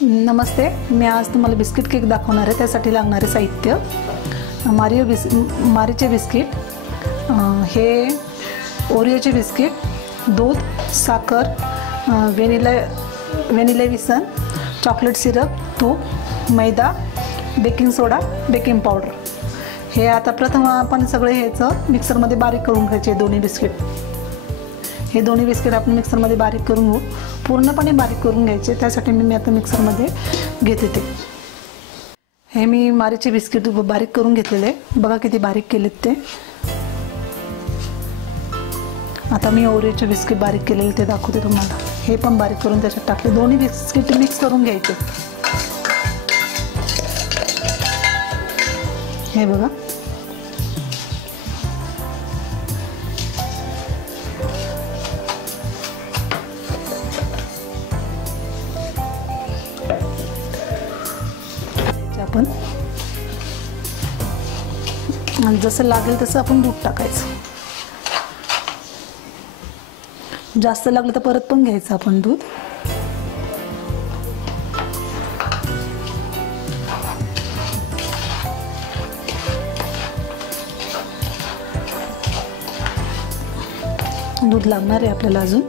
नमस्ते, मी आज तुम्हाला biscuit cake दाखवणार आहे. त्यासाठी लागणारे साहित्य: मारीचे बिस्किट, हे ओरिओचे बिस्किट, दूध, साखर, व्हॅनिला इसेन्स, चॉकलेट सिरप, तूप, मैदा, बेकिंग सोडा, बेकिंग पावडर. हे आता प्रथम आपण सगळे ह्याचं मिक्सरमध्ये बारीक करून घ्यायचे. हे दोन्ही बिस्किट आपण मिक्सरमध्ये बारीक करून घेऊ, पूर्णपणे बारीक करून घ्यायचे. त्यासाठी मी आता मिक्सरमध्ये घेते. हे मी मारीचे बिस्किट बारीक करून घेतलेले, बघा किती बारीक केलेत ते. आता मी ओरिओचे बिस्किट बारीक केलेले ते दाखवते तुम्हाला. हे पण बारीक करून त्याच्यात टाकले. दोन्ही बिस्किट मिक्स करून घ्यायचे. हे बघा, आपण जसं लागेल तसं आपण दूध टाकायचं. जास्त लागलं तर परत पण घ्यायचं आपण दूध. दूध लागणार आहे आपल्याला अजून.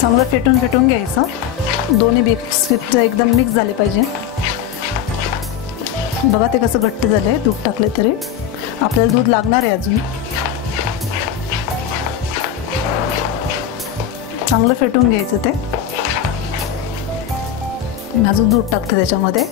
चांगलं फेटून घ्यायचं. दोन्ही बिस्किट एकदम मिक्स झाले पाहिजे. बघा ते कसं घट्ट झालंय. दूध टाकले तरी आपल्याला दूध लागणार आहे अजून. चांगलं फेटून घ्यायचं ते. अजून दूध टाकते त्याच्यामध्ये.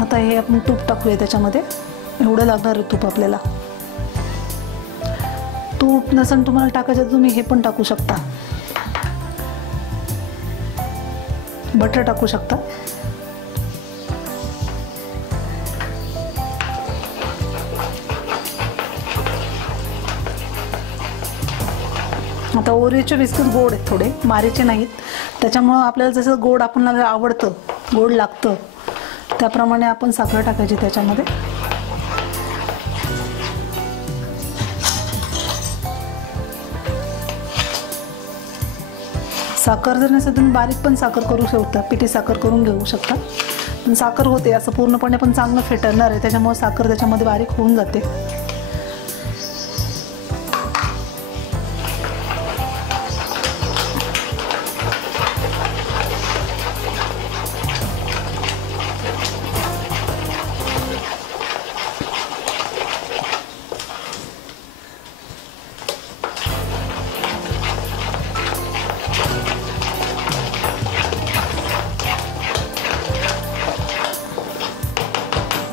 आता हे आपण तूप टाकूया त्याच्यामध्ये. एवढं लागणार आहे तूप आपल्याला. तूप नसेल तुम्हाला टाकायचं तुम्ही हे पण टाकू शकता, बटर टाकू शकता. आता ओरिओचे बिस्किट गोड आहेत थोडे, मारीचे नाहीत. त्याच्यामुळं आपल्याला जसं गोड आपल्याला आवडतं, गोड लागतं, त्याप्रमाणे आपण साखर टाकायची त्याच्यामध्ये. साखर जर नसेल तुम्ही बारीक पण साखर करू शकता, पिठी साखर करून घेऊ शकता. पण साखर होते असं पूर्णपणे पण चांगलं फेटणार आहे, त्याच्यामुळे साखर त्याच्यामध्ये बारीक होऊन जाते.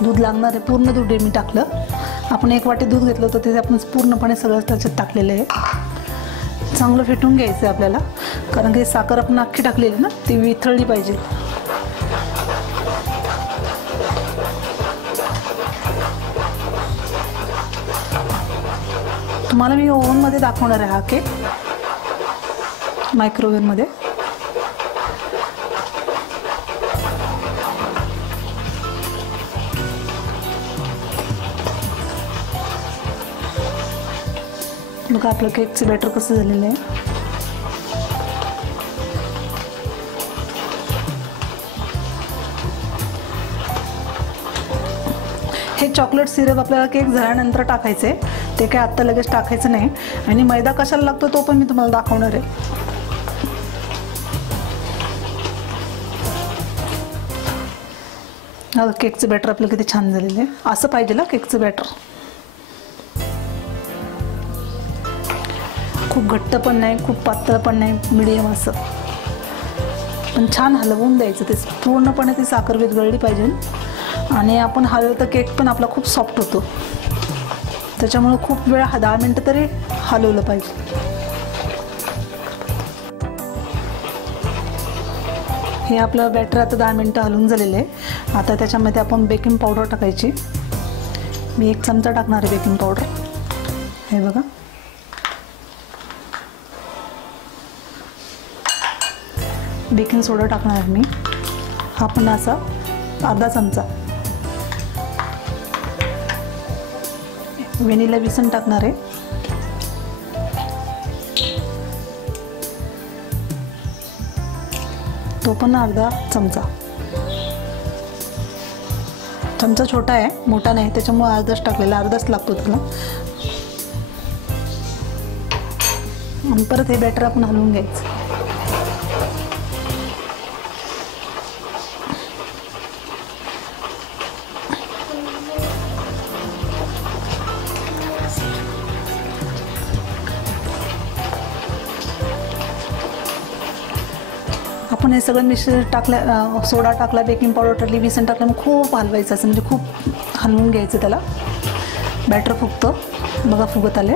दूध लागणार आहे. पूर्ण दूध मी टाकलं. आपण 1 वाटी दूध घेतलं होतं, ते आपण पूर्णपणे सगळं त्याच्यात टाकलेलं आहे. चांगलं फेटून घ्यायचं आहे आपल्याला, कारण की साखर आपण अख्खी टाकलेली ना, ती विथळली पाहिजे. तुम्हाला मी ओव्हनमध्ये दाखवणार आहे हा केक, मायक्रोवेव्हमध्ये. बघा आपलं केकचं बॅटर कसं झालेलं आहे. हे चॉकलेट सिरप आपल्याला केक झाल्यानंतर टाकायचं आहे, ते काय आत्ता लगेच टाकायचं नाही. आणि मैदा कशाला लागतो तो पण मी तुम्हाला दाखवणार आहे. हा केकचं बॅटर आपलं किती छान झालेलं आहे. असं पाहिजे ना केकचं बॅटर. खूप घट्ट पण नाही, खूप पातळ पण नाही, मीडियम असं. पण छान हलवून द्यायचं, ते पूर्णपणे ती साखर विरघळली पाहिजे. आणि आपण हलवलं तर केक पण आपला खूप सॉफ्ट होतो. त्याच्यामुळे खूप वेळ 10 मिनटं तरी हलवलं पाहिजे. हे आपलं बॅटर आता 10 मिनटं हलवून झालेलं आहे. आता त्याच्यामध्ये आपण बेकिंग पावडर टाकायची. मी 1 चमचा टाकणार आहे बेकिंग पावडर. हे बघा, बेकिंग सोडा टाकणार आहे मी, हा पण असा अर्धा चमचा. व्हॅनिला बेसन टाकणार आहे, तो पण अर्धा चमचा. चमचा छोटा आहे, मोठा नाही, त्याच्यामुळे अर्धाच टाकलेला, अर्धाच लागतो त्याला. आणि परत हे बॅटर आपण हलवून घ्यायचं. आपण हे सगळं मिश्रण टाकल्या, सोडा टाकला, बेकिंग पावडर टाकली, बेसन टाकलं, मग खूप हलवायचं असं, म्हणजे खूप हलवून घ्यायचं त्याला. बॅटर फुगतं बघा, फुगत आले.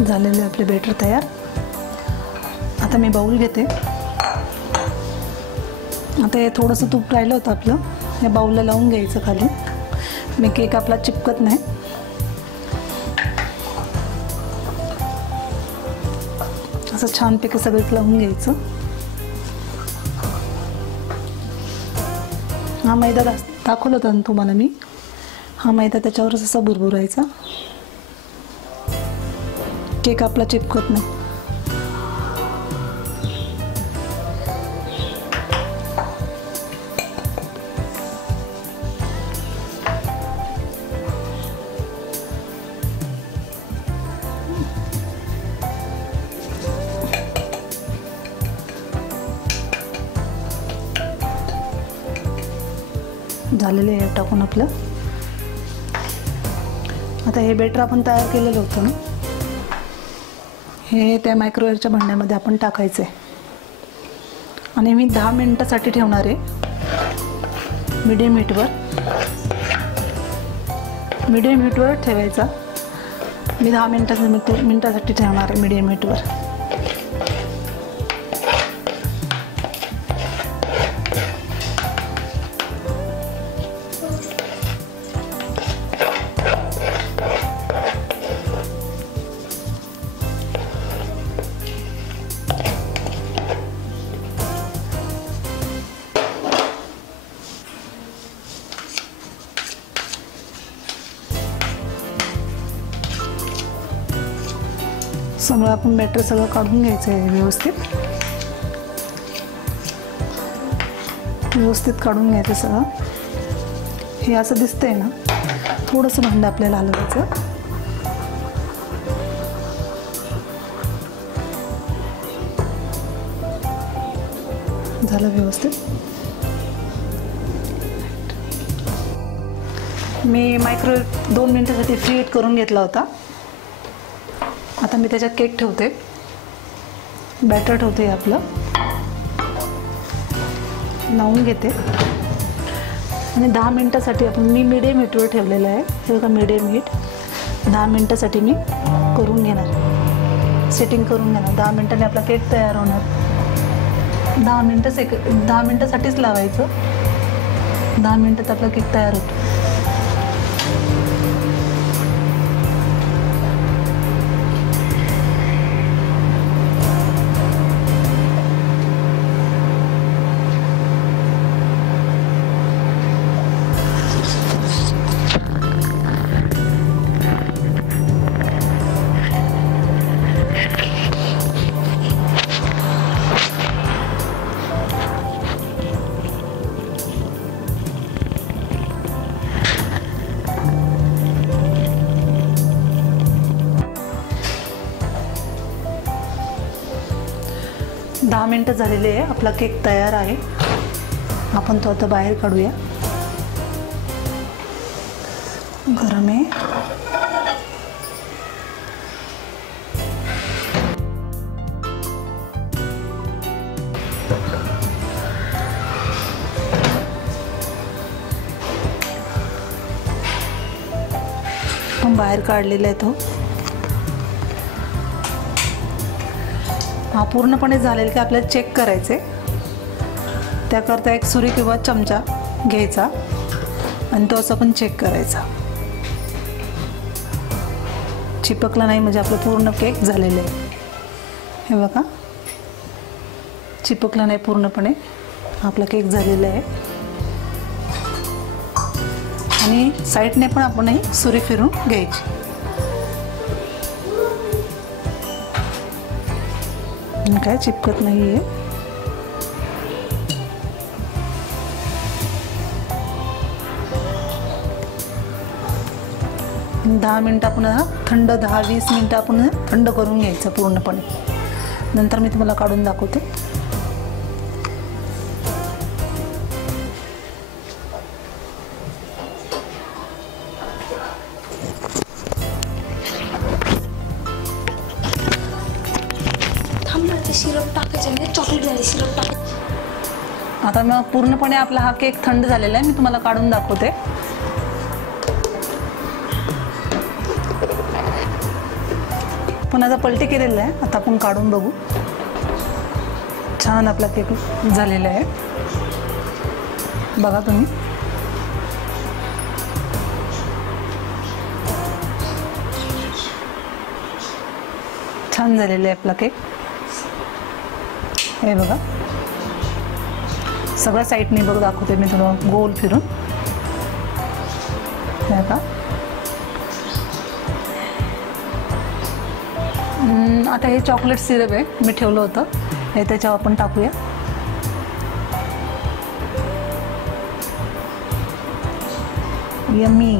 झालेले आपले बॅटर तयार. आता मी बाऊल घेते. आता हे थोडंसं तूप राहिलं होतं आपलं, या बाऊलला लावून घ्यायचं खाली, मी केक आपला चिपकत नाही. असं छानपैकी सगळं लावून घ्यायचं. हा मैदा दाखवलं होता ना तुम्हाला मी, हा मैदा त्याच्यावरच असा बुरबुरायचा, केक आपला चिपकत नाही. झालेले आहे टाकून आपलं. आता हे बॅटर आपण तयार केलेलं होतं ना, हे त्या मायक्रोवेव्हच्या भांड्यामध्ये आपण टाकायचं आहे. आणि मी 10 मिनिटासाठी ठेवणार आहे मीडियम हीटवर. मीडियम हीटवर ठेवायचा. मी 10 मिनिटासाठी ठेवणार आहे मीडियम हीटवर. सगळं आपण बॅटर सगळं काढून घ्यायचं आहे व्यवस्थित काढून घ्यायचं सगळं. हे असं दिसतंय ना, थोडंसं भांडं आपल्याला हलवायचं. झालं व्यवस्थित. मी मायक्रोवेव्ह 2 मिनिटासाठी फ्री हीट करून घेतला होता. आता मी त्याच्यात केक ठेवते, बॅटर ठेवते आपलं, लावून घेते. आणि 10 मिनिटासाठी आपण, मी मीडियम हीटवर ठेवलेलं आहे, हे बघा मीडियम हीट. 10 मिनिटासाठी मी करून घेणार, सेटिंग करून घेणार. 10 मिनिटांनी आपला केक तयार होणार. 10 मिनिटासाठीच लावायचं. 10 मिनिटात आपला केक तयार होतो. मिनिटं झालेली आहे. आपला केक तयार आहे. आपण तो आता बाहेर काढूया. गरम आहे. आपण बाहेर काढलेला आहे तो. हा पूर्णपणे झालेला की आपल्याला चेक करायचे. त्याकरता एक सुरी किंवा चमचा घ्यायचा आणि तो असं पण चेक करायचा. चिपकला नाही म्हणजे आपलं पूर्ण केक झालेलं आहे. हे बघा, चिपकला नाही पूर्णपणे, आपला केक झालेला आहे. आणि साईडने पण आपण ही सुरी फिरून घ्यायची. काय चिपकत नाही आहे. दहा मिनटं आपण थंड 10-20 मिनटं आपण थंड करून घ्यायचं पूर्णपणे. नंतर मी तुम्हाला काढून दाखवते. सिरप टाकायचं, चॉकलेट झाली, सिरप टाकायचं. आता मग पूर्णपणे आपला हा केक थंड झालेला आहे. मी तुम्हाला काढून दाखवते. पण आता पलटी केलेलं आहे. आता आपण काढून बघू. छान आपला केक झालेला आहे. बघा तुम्ही. छान झालेला आहे आपला केक. हे बघा, सगळ्या साईडने बघ दाखवते मी तुला गोल फिरून. हे का आता हे चॉकलेट सिरप आहे, मी ठेवलं होतं हे, त्याच्यावर आपण टाकूया. यम्मी.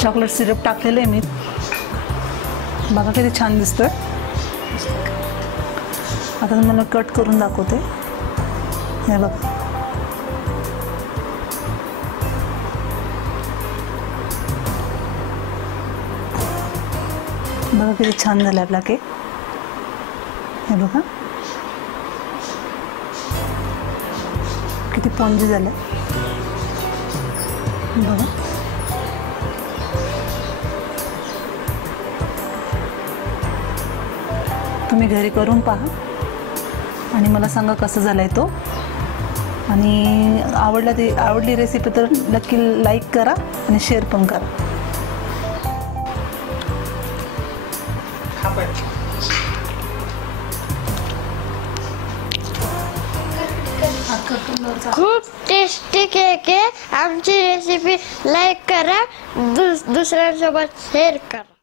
चॉकलेट सिरप टाकलेलं आहे मी. बघा किती छान दिसतोय. आता तुम्हाला कट करून दाखवते. हे बघा, बघा किती छान झाला आपला केक. हे बघा किती स्पॉन्जी झालं. बघा तुम्ही घरी करून पहा आणि मला सांगा कसं झालं आहे तो. आणि आवडली रेसिपी तर नक्की लाईक करा आणि शेअर पण करा. खूप टेस्टी केक आहे. आमची रेसिपी लाईक करा, दुसऱ्यांसोबत शेअर करा.